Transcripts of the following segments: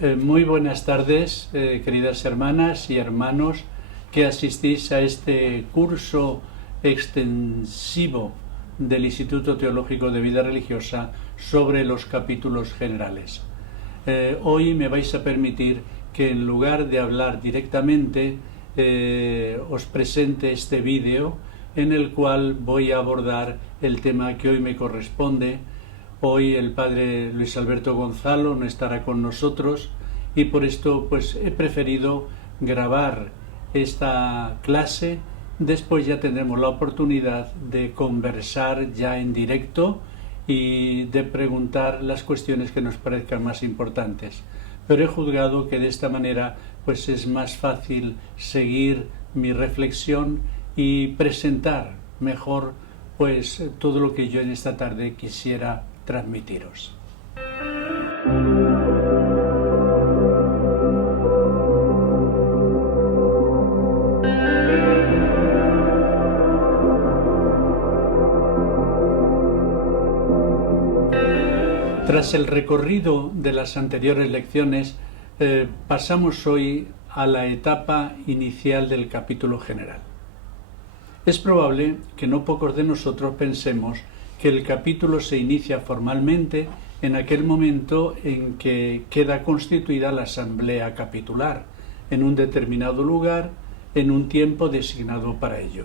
Muy buenas tardes, queridas hermanas y hermanos que asistís a este curso extensivo del Instituto Teológico de Vida Religiosa sobre los capítulos generales. Hoy me vais a permitir que en lugar de hablar directamente os presente este vídeo en el cual voy a abordar el tema que hoy me corresponde. Hoy el padre Luis Alberto Gonzalo no estará con nosotros y por esto pues he preferido grabar esta clase. Después ya tendremos la oportunidad de conversar ya en directo y de preguntar las cuestiones que nos parezcan más importantes. Pero he juzgado que de esta manera pues es más fácil seguir mi reflexión y presentar mejor pues todo lo que yo en esta tarde quisiera transmitiros. Tras el recorrido de las anteriores lecciones, pasamos hoy a la etapa inicial del capítulo general. Es probable que no pocos de nosotros pensemos que el capítulo se inicia formalmente en aquel momento en que queda constituida la asamblea capitular, en un determinado lugar, en un tiempo designado para ello.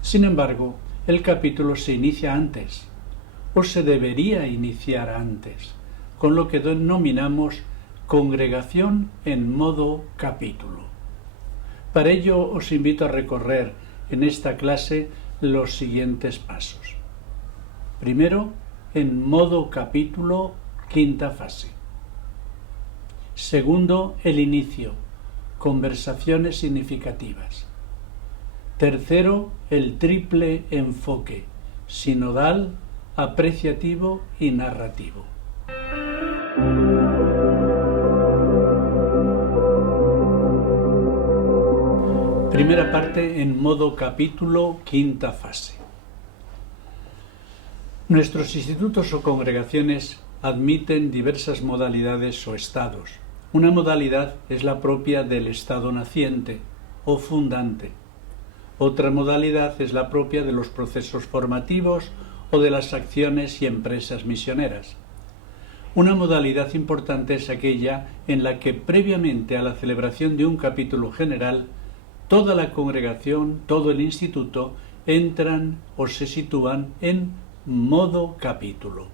Sin embargo, el capítulo se inicia antes, o se debería iniciar antes, con lo que denominamos congregación en modo capítulo. Para ello os invito a recorrer en esta clase los siguientes pasos. Primero, en modo capítulo, quinta fase. Segundo, el inicio, conversaciones significativas. Tercero, el triple enfoque, sinodal, apreciativo y narrativo. Primera parte en modo capítulo, quinta fase. Nuestros institutos o congregaciones admiten diversas modalidades o estados. Una modalidad es la propia del estado naciente o fundante. Otra modalidad es la propia de los procesos formativos o de las acciones y empresas misioneras. Una modalidad importante es aquella en la que previamente a la celebración de un capítulo general, toda la congregación, todo el instituto, entran o se sitúan en modo capítulo.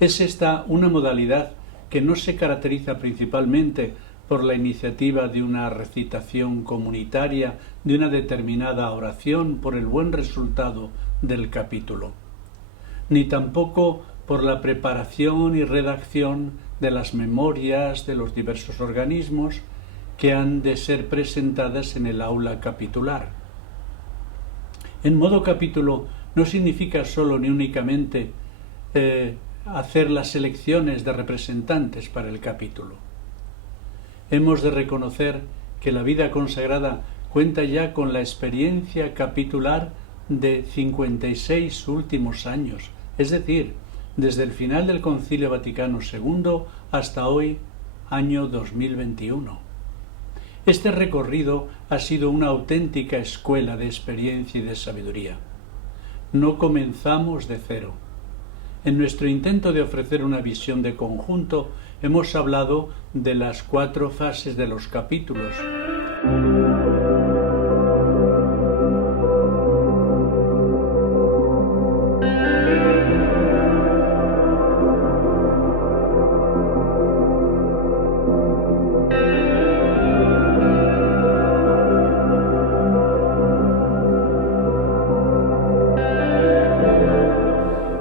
Es esta una modalidad que no se caracteriza principalmente por la iniciativa de una recitación comunitaria de una determinada oración por el buen resultado del capítulo, ni tampoco por la preparación y redacción de las memorias de los diversos organismos que han de ser presentadas en el aula capitular. En modo capítulo no significa solo ni únicamente hacer las elecciones de representantes para el capítulo. Hemos de reconocer que la vida consagrada cuenta ya con la experiencia capitular de 56 últimos años, es decir, desde el final del Concilio Vaticano II hasta hoy, año 2021. Este recorrido ha sido una auténtica escuela de experiencia y de sabiduría. No comenzamos de cero. En nuestro intento de ofrecer una visión de conjunto, hemos hablado de las 4 fases de los capítulos.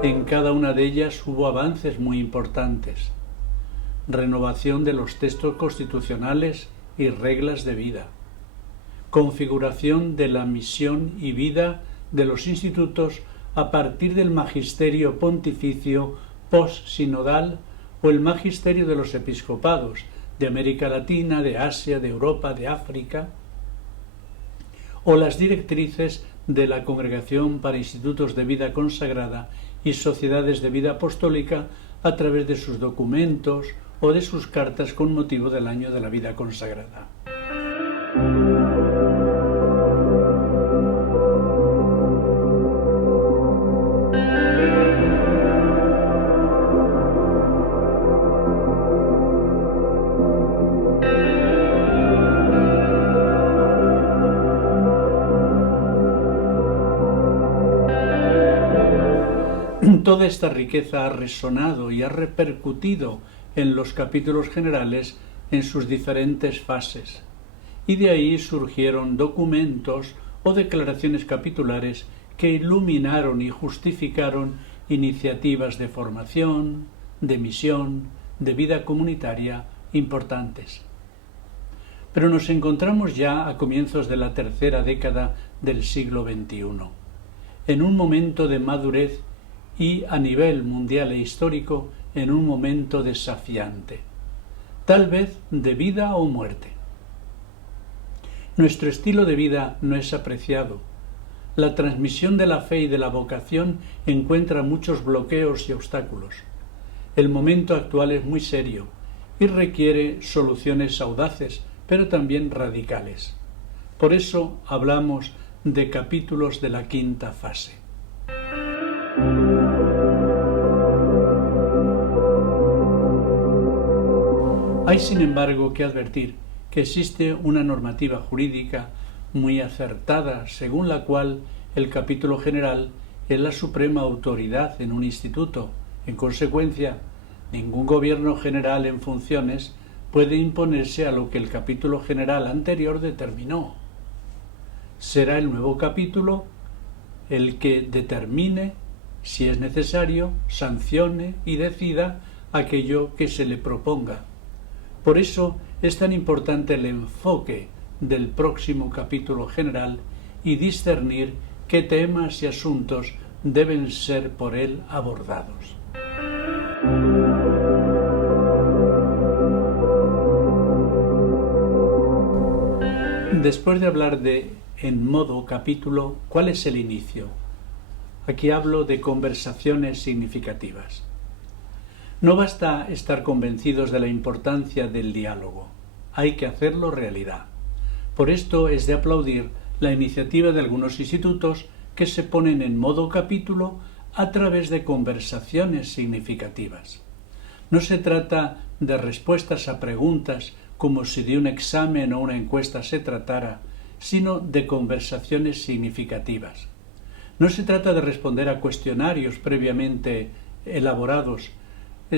En cada una de ellas hubo avances muy importantes. Renovación de los textos constitucionales y reglas de vida. Configuración de la misión y vida de los institutos a partir del magisterio pontificio post-sinodal o el magisterio de los episcopados de América Latina, de Asia, de Europa, de África, o las directrices de la Congregación para Institutos de Vida Consagrada y Sociedades de Vida Apostólica a través de sus documentos o de sus cartas con motivo del año de la vida consagrada. Toda esta riqueza ha resonado y ha repercutido en los capítulos generales en sus diferentes fases, y de ahí surgieron documentos o declaraciones capitulares que iluminaron y justificaron iniciativas de formación, de misión, de vida comunitaria importantes. Pero nos encontramos ya a comienzos de la tercera década del siglo XXI, en un momento de madurez y a nivel mundial e histórico en un momento desafiante, tal vez de vida o muerte. Nuestro estilo de vida no es apreciado. La transmisión de la fe y de la vocación encuentra muchos bloqueos y obstáculos. El momento actual es muy serio y requiere soluciones audaces, pero también radicales. Por eso hablamos de capítulos de la quinta fase. Hay, sin embargo, que advertir que existe una normativa jurídica muy acertada, según la cual el capítulo general es la suprema autoridad en un instituto. En consecuencia, ningún gobierno general en funciones puede imponerse a lo que el capítulo general anterior determinó. Será el nuevo capítulo el que determine, si es necesario, sancione y decida aquello que se le proponga. Por eso es tan importante el enfoque del próximo capítulo general y discernir qué temas y asuntos deben ser por él abordados. Después de hablar de en modo capítulo, ¿cuál es el inicio? Aquí hablo de conversaciones significativas. No basta estar convencidos de la importancia del diálogo, hay que hacerlo realidad. Por esto es de aplaudir la iniciativa de algunos institutos que se ponen en modo capítulo a través de conversaciones significativas. No se trata de respuestas a preguntas como si de un examen o una encuesta se tratara, sino de conversaciones significativas. No se trata de responder a cuestionarios previamente elaborados,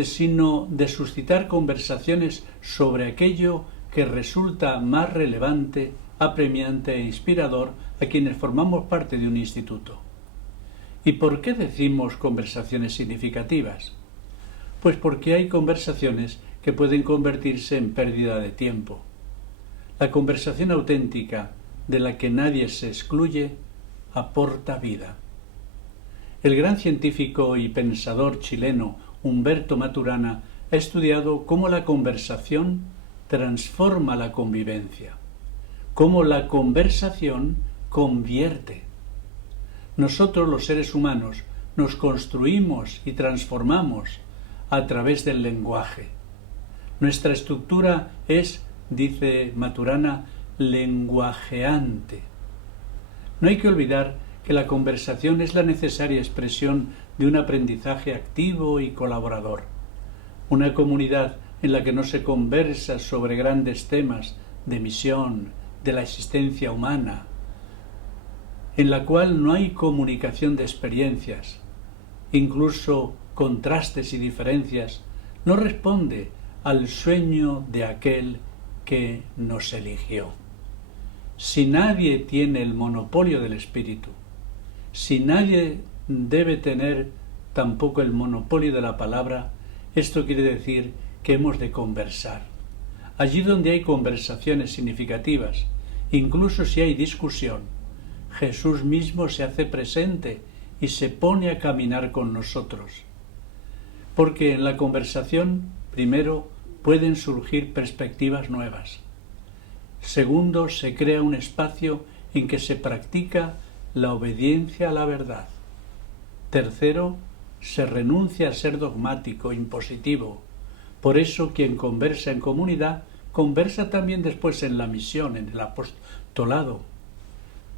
sino de suscitar conversaciones sobre aquello que resulta más relevante, apremiante e inspirador a quienes formamos parte de un instituto. ¿Y por qué decimos conversaciones significativas? Pues porque hay conversaciones que pueden convertirse en pérdida de tiempo. La conversación auténtica, de la que nadie se excluye, aporta vida. El gran científico y pensador chileno Humberto Maturana ha estudiado cómo la conversación transforma la convivencia, cómo la conversación convierte. Nosotros, los seres humanos, nos construimos y transformamos a través del lenguaje. Nuestra estructura es, dice Maturana, lenguajeante. No hay que olvidar que la conversación es la necesaria expresión de un aprendizaje activo y colaborador. Una comunidad en la que no se conversa sobre grandes temas de misión, de la existencia humana, en la cual no hay comunicación de experiencias, incluso contrastes y diferencias, no responde al sueño de aquel que nos eligió. Si nadie tiene el monopolio del espíritu, si nadie debe tener tampoco el monopolio de la palabra, esto quiere decir que hemos de conversar. Allí donde hay conversaciones significativas, incluso si hay discusión, Jesús mismo se hace presente y se pone a caminar con nosotros. Porque en la conversación, primero, pueden surgir perspectivas nuevas. Segundo, se crea un espacio en que se practica la obediencia a la verdad. Tercero, se renuncia a ser dogmático, impositivo, Por eso quien conversa en comunidad, conversa también después en la misión, en el apostolado.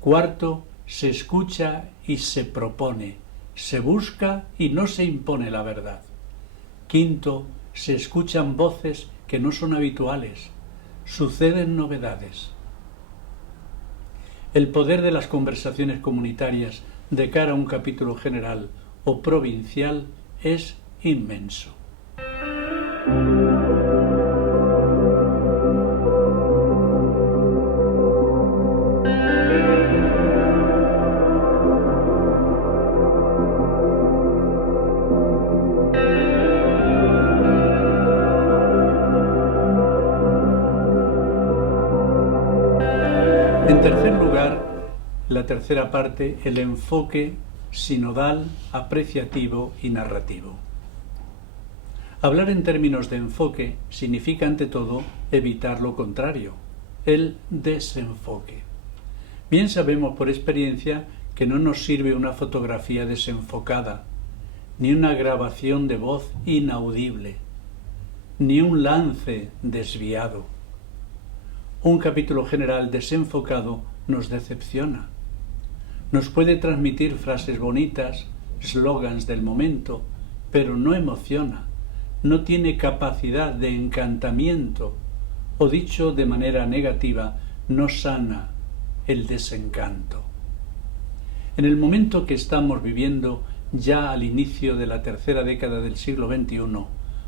Cuarto, se escucha y se propone, se busca y no se impone la verdad. Quinto, se escuchan voces que no son habituales, suceden novedades. El poder de las conversaciones comunitarias de cara a un capítulo general o provincial es inmenso. En tercer lugar, la tercera parte, el enfoque sinodal, apreciativo y narrativo. Hablar en términos de enfoque significa ante todo evitar lo contrario, el desenfoque. Bien sabemos por experiencia que no nos sirve una fotografía desenfocada, ni una grabación de voz inaudible, ni un lance desviado. Un capítulo general desenfocado nos decepciona. Nos puede transmitir frases bonitas, slogans del momento, pero no emociona, no tiene capacidad de encantamiento, o dicho de manera negativa, no sana el desencanto. En el momento que estamos viviendo, ya al inicio de la tercera década del siglo XXI,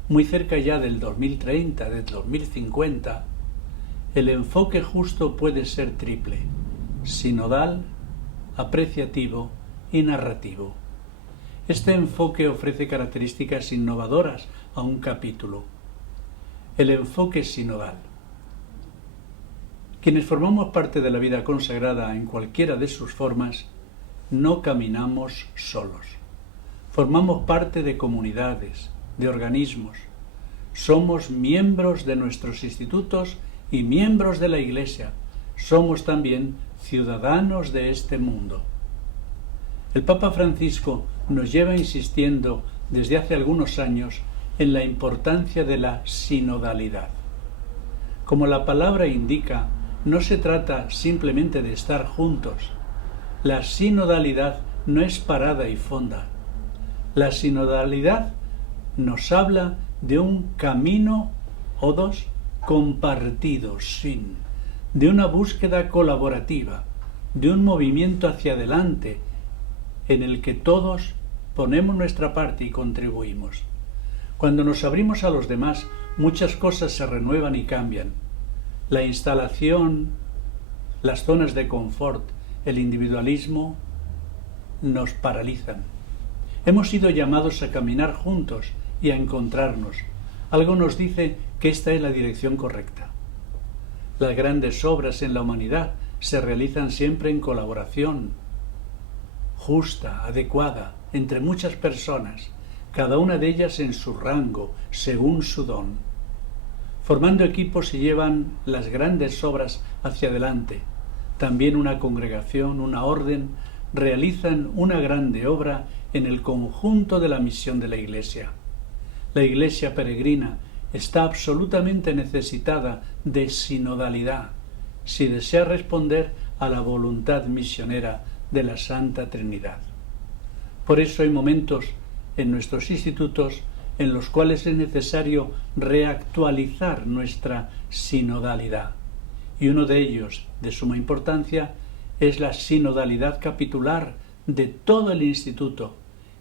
muy cerca ya del 2030, del 2050, el enfoque justo puede ser triple: sinodal, apreciativo y narrativo. Este enfoque ofrece características innovadoras a un capítulo. El enfoque sinodal. Quienes formamos parte de la vida consagrada en cualquiera de sus formas, no caminamos solos. Formamos parte de comunidades, de organismos. Somos miembros de nuestros institutos y miembros de la Iglesia. Somos también ciudadanos de este mundo. El Papa Francisco nos lleva insistiendo desde hace algunos años en la importancia de la sinodalidad. Como la palabra indica, no se trata simplemente de estar juntos. La sinodalidad no es parada y fonda. La sinodalidad nos habla de un camino o dos compartidos, de una búsqueda colaborativa, de un movimiento hacia adelante en el que todos ponemos nuestra parte y contribuimos. Cuando nos abrimos a los demás, muchas cosas se renuevan y cambian. La instalación, las zonas de confort, el individualismo nos paralizan. Hemos sido llamados a caminar juntos y a encontrarnos. Algo nos dice que esta es la dirección correcta. Las grandes obras en la humanidad se realizan siempre en colaboración, justa, adecuada, entre muchas personas, cada una de ellas en su rango, según su don. Formando equipos se llevan las grandes obras hacia adelante. También una congregación, una orden, realizan una grande obra en el conjunto de la misión de la Iglesia. La Iglesia peregrina está absolutamente necesitada de sinodalidad si desea responder a la voluntad misionera de la Santa Trinidad. Por eso hay momentos en nuestros institutos en los cuales es necesario reactualizar nuestra sinodalidad. Y uno de ellos, de suma importancia, es la sinodalidad capitular de todo el instituto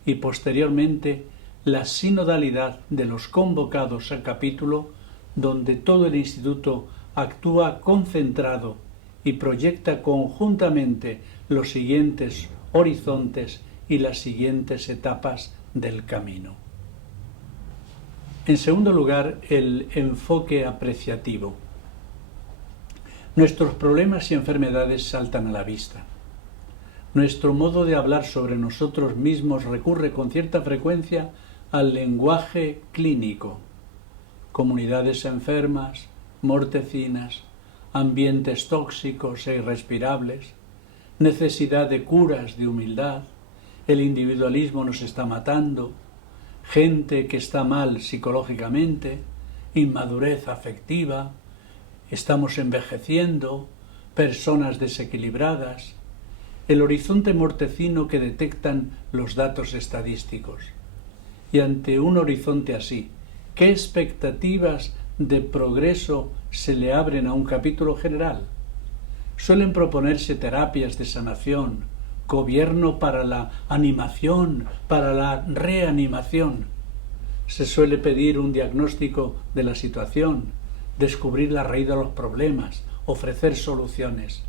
y posteriormente la sinodalidad de los convocados al capítulo, donde todo el instituto actúa concentrado y proyecta conjuntamente los siguientes horizontes y las siguientes etapas del camino. En segundo lugar, el enfoque apreciativo. Nuestros problemas y enfermedades saltan a la vista. Nuestro modo de hablar sobre nosotros mismos recurre con cierta frecuencia al lenguaje clínico. Comunidades enfermas, mortecinas, ambientes tóxicos e irrespirables, necesidad de curas de humildad, el individualismo nos está matando, gente que está mal psicológicamente, inmadurez afectiva, estamos envejeciendo, personas desequilibradas, el horizonte mortecino que detectan los datos estadísticos. Y ante un horizonte así, ¿qué expectativas de progreso se le abren a un capítulo general? Suelen proponerse terapias de sanación, gobierno para la animación, para la reanimación. Se suele pedir un diagnóstico de la situación, descubrir la raíz de los problemas, ofrecer soluciones.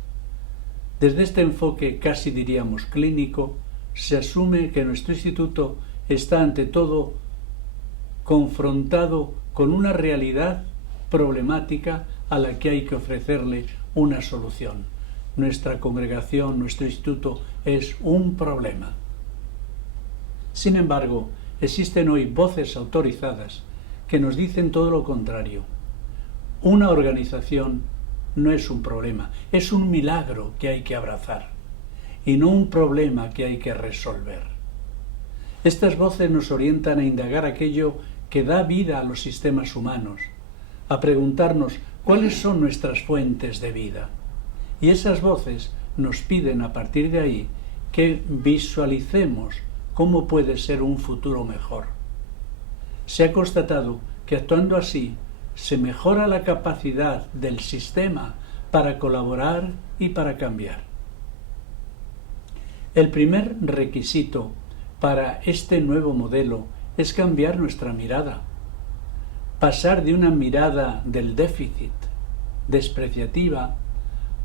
Desde este enfoque casi diríamos clínico, se asume que nuestro instituto está ante todo confrontado con una realidad problemática a la que hay que ofrecerle una solución. Nuestra congregación, nuestro instituto es un problema. Sin embargo, existen hoy voces autorizadas que nos dicen todo lo contrario. Una organización no es un problema, es un milagro que hay que abrazar y no un problema que hay que resolver. Estas voces nos orientan a indagar aquello que da vida a los sistemas humanos, a preguntarnos cuáles son nuestras fuentes de vida. Y esas voces nos piden a partir de ahí que visualicemos cómo puede ser un futuro mejor. Se ha constatado que actuando así se mejora la capacidad del sistema para colaborar y para cambiar. El primer requisito para este nuevo modelo es cambiar nuestra mirada, pasar de una mirada del déficit, despreciativa,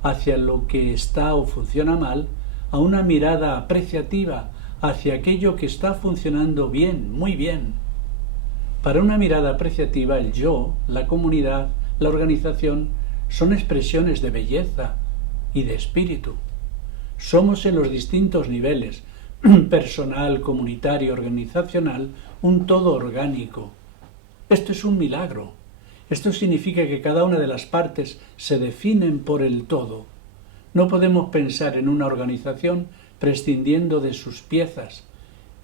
hacia lo que está o funciona mal, a una mirada apreciativa hacia aquello que está funcionando bien, muy bien. Para una mirada apreciativa, el yo, la comunidad, la organización, son expresiones de belleza y de espíritu. Somos en los distintos niveles, personal, comunitario, organizacional, un todo orgánico. Esto es un milagro. Esto significa que cada una de las partes se definen por el todo. No podemos pensar en una organización prescindiendo de sus piezas,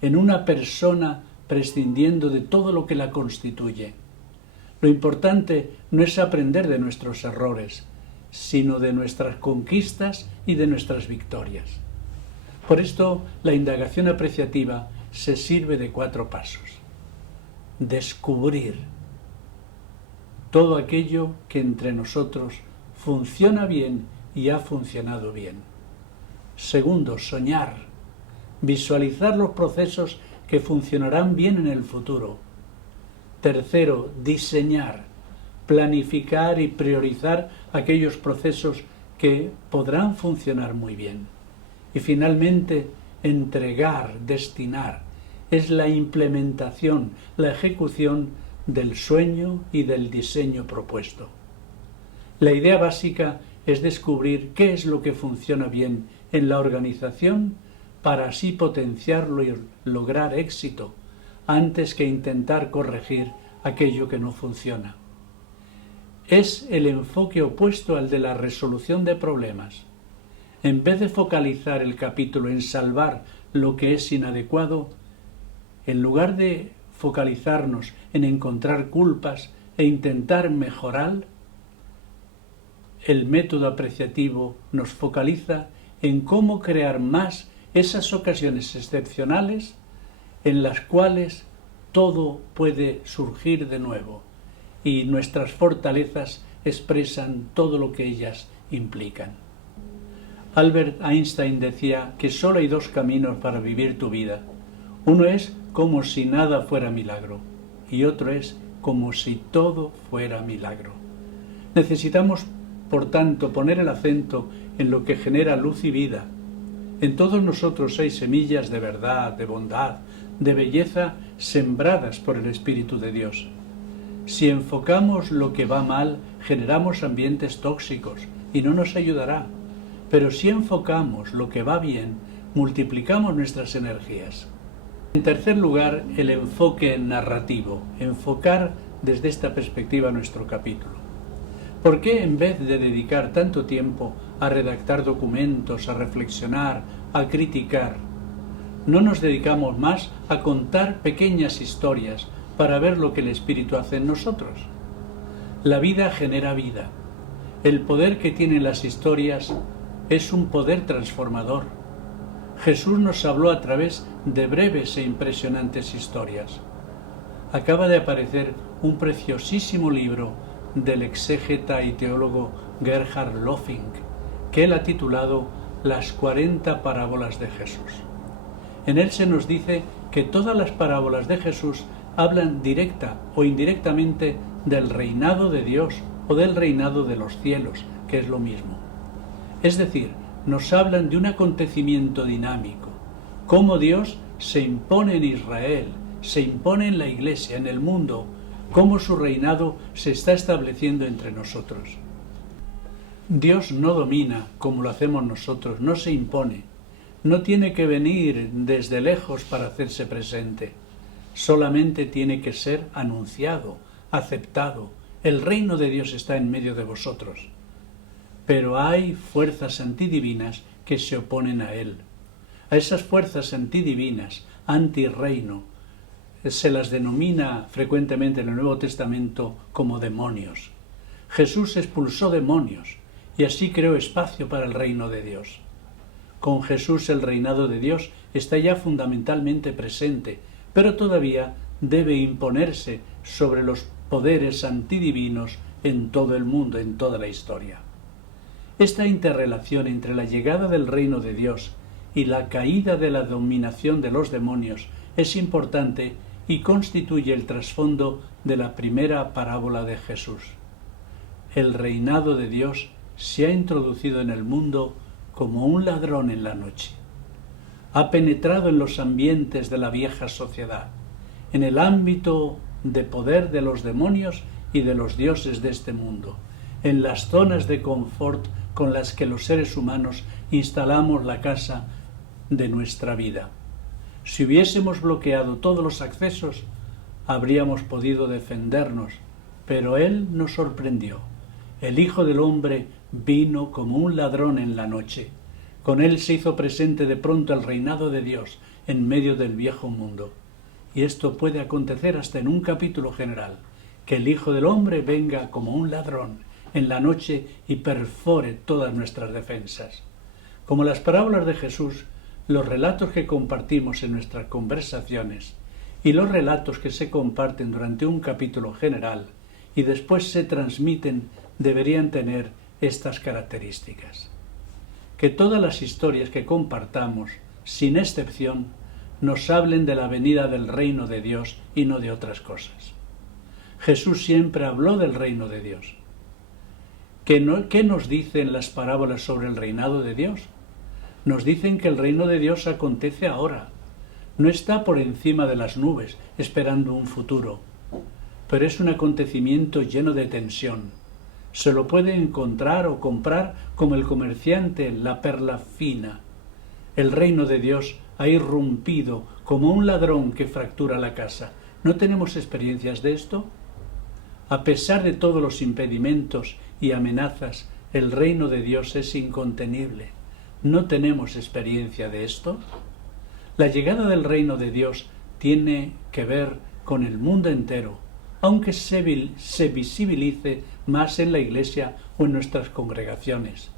en una persona prescindiendo de todo lo que la constituye. Lo importante no es aprender de nuestros errores, sino de nuestras conquistas y de nuestras victorias. Por esto, la indagación apreciativa se sirve de 4 pasos. Descubrir todo aquello que entre nosotros funciona bien y ha funcionado bien. Segundo, soñar, visualizar los procesos que funcionarán bien en el futuro. Tercero, diseñar, planificar y priorizar aquellos procesos que podrán funcionar muy bien. Y finalmente, entregar, destinar, es la implementación, la ejecución del sueño y del diseño propuesto. La idea básica es descubrir qué es lo que funciona bien en la organización para así potenciarlo y lograr éxito, antes que intentar corregir aquello que no funciona. Es el enfoque opuesto al de la resolución de problemas. En vez de focalizar el capítulo en salvar lo que es inadecuado, en lugar de focalizarnos en encontrar culpas e intentar mejorar, el método apreciativo nos focaliza en cómo crear más esas ocasiones excepcionales en las cuales todo puede surgir de nuevo y nuestras fortalezas expresan todo lo que ellas implican. Albert Einstein decía que solo hay 2 caminos para vivir tu vida. Uno es como si nada fuera milagro y otro es como si todo fuera milagro. Necesitamos, por tanto, poner el acento en lo que genera luz y vida. En todos nosotros hay semillas de verdad, de bondad, de belleza sembradas por el Espíritu de Dios. Si enfocamos lo que va mal, generamos ambientes tóxicos y no nos ayudará. Pero si enfocamos lo que va bien, multiplicamos nuestras energías. En tercer lugar, el enfoque narrativo, enfocar desde esta perspectiva nuestro capítulo. ¿Por qué en vez de dedicar tanto tiempo a redactar documentos, a reflexionar, a criticar, no nos dedicamos más a contar pequeñas historias para ver lo que el Espíritu hace en nosotros? La vida genera vida. El poder que tienen las historias es un poder transformador. Jesús nos habló a través de breves e impresionantes historias. Acaba de aparecer un preciosísimo libro del exégeta y teólogo Gerhard Löffing, que él ha titulado Las 40 parábolas de Jesús. En él se nos dice que todas las parábolas de Jesús hablan directa o indirectamente del reinado de Dios o del reinado de los cielos, que es lo mismo. Es decir, nos hablan de un acontecimiento dinámico, cómo Dios se impone en Israel, se impone en la Iglesia, en el mundo, cómo su reinado se está estableciendo entre nosotros. Dios no domina como lo hacemos nosotros, no se impone, no tiene que venir desde lejos para hacerse presente, solamente tiene que ser anunciado, aceptado. El reino de Dios está en medio de vosotros. Pero hay fuerzas antidivinas que se oponen a él. A esas fuerzas antidivinas, antirreino, se las denomina frecuentemente en el Nuevo Testamento como demonios. Jesús expulsó demonios y así creó espacio para el reino de Dios. Con Jesús el reinado de Dios está ya fundamentalmente presente, pero todavía debe imponerse sobre los poderes antidivinos en todo el mundo, en toda la historia. Esta interrelación entre la llegada del reino de Dios y la caída de la dominación de los demonios es importante y constituye el trasfondo de la primera parábola de Jesús. El reinado de Dios se ha introducido en el mundo como un ladrón en la noche. Ha penetrado en los ambientes de la vieja sociedad, en el ámbito de poder de los demonios y de los dioses de este mundo, en las zonas de confort con las que los seres humanos instalamos la casa de nuestra vida. Si hubiésemos bloqueado todos los accesos, habríamos podido defendernos, pero Él nos sorprendió. El Hijo del Hombre vino como un ladrón en la noche. Con Él se hizo presente de pronto el reinado de Dios en medio del viejo mundo. Y esto puede acontecer hasta en un capítulo general, que el Hijo del Hombre venga como un ladrón en la noche y perfore todas nuestras defensas. Como las parábolas de Jesús, los relatos que compartimos en nuestras conversaciones y los relatos que se comparten durante un capítulo general y después se transmiten deberían tener estas características. Que todas las historias que compartamos, sin excepción, nos hablen de la venida del reino de Dios y no de otras cosas. Jesús siempre habló del reino de Dios. ¿Qué nos dicen las parábolas sobre el reinado de Dios? Nos dicen que el reino de Dios acontece ahora. No está por encima de las nubes, esperando un futuro. Pero es un acontecimiento lleno de tensión. Se lo puede encontrar o comprar como el comerciante la perla fina. El reino de Dios ha irrumpido como un ladrón que fractura la casa. ¿No tenemos experiencias de esto? A pesar de todos los impedimentos y amenazas, el reino de Dios es incontenible. ¿No tenemos experiencia de esto? La llegada del reino de Dios tiene que ver con el mundo entero, aunque se visibilice más en la Iglesia o en nuestras congregaciones.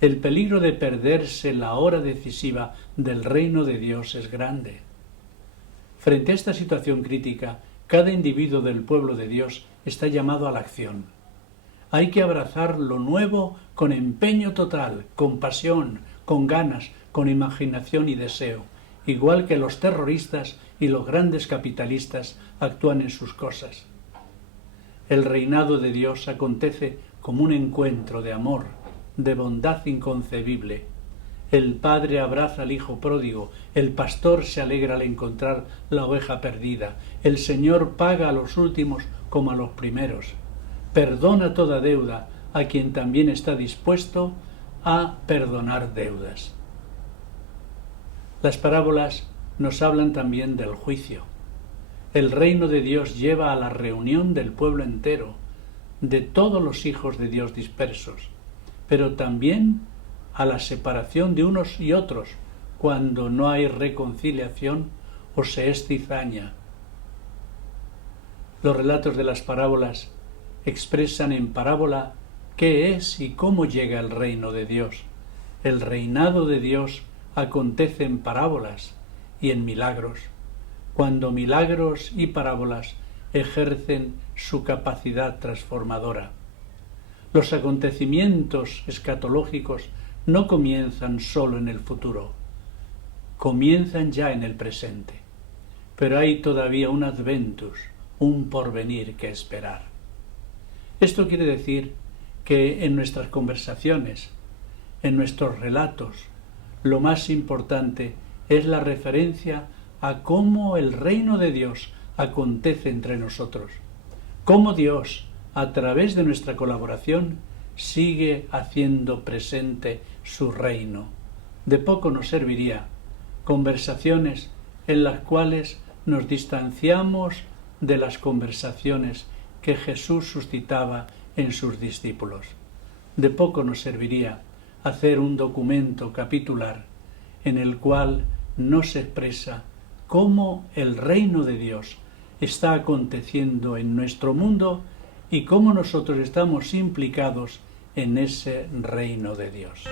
El peligro de perderse la hora decisiva del reino de Dios es grande. Frente a esta situación crítica, cada individuo del pueblo de Dios está llamado a la acción. Hay que abrazar lo nuevo con empeño total, con pasión, con ganas, con imaginación y deseo, igual que los terroristas y los grandes capitalistas actúan en sus cosas. El reinado de Dios acontece como un encuentro de amor, de bondad inconcebible. El padre abraza al hijo pródigo, el pastor se alegra al encontrar la oveja perdida, el Señor paga a los últimos como a los primeros, perdona toda deuda a quien también está dispuesto a perdonar deudas. Las parábolas nos hablan también del juicio. El reino de Dios lleva a la reunión del pueblo entero, de todos los hijos de Dios dispersos, pero también a la separación de unos y otros cuando no hay reconciliación o se es cizaña. Los relatos de las parábolas expresan en parábola qué es y cómo llega el reino de Dios. El reinado de Dios acontece en parábolas y en milagros, cuando milagros y parábolas ejercen su capacidad transformadora. Los acontecimientos escatológicos no comienzan solo en el futuro, comienzan ya en el presente, pero hay todavía un adventus, un porvenir que esperar. Esto quiere decir que en nuestras conversaciones, en nuestros relatos, lo más importante es la referencia a cómo el reino de Dios acontece entre nosotros, cómo Dios, a través de nuestra colaboración, sigue haciendo presente su reino. De poco nos serviría conversaciones en las cuales nos distanciamos de las conversaciones que Jesús suscitaba en sus discípulos. De poco nos serviría hacer un documento capitular en el cual no se expresa cómo el reino de Dios está aconteciendo en nuestro mundo y cómo nosotros estamos implicados en ese reino de Dios.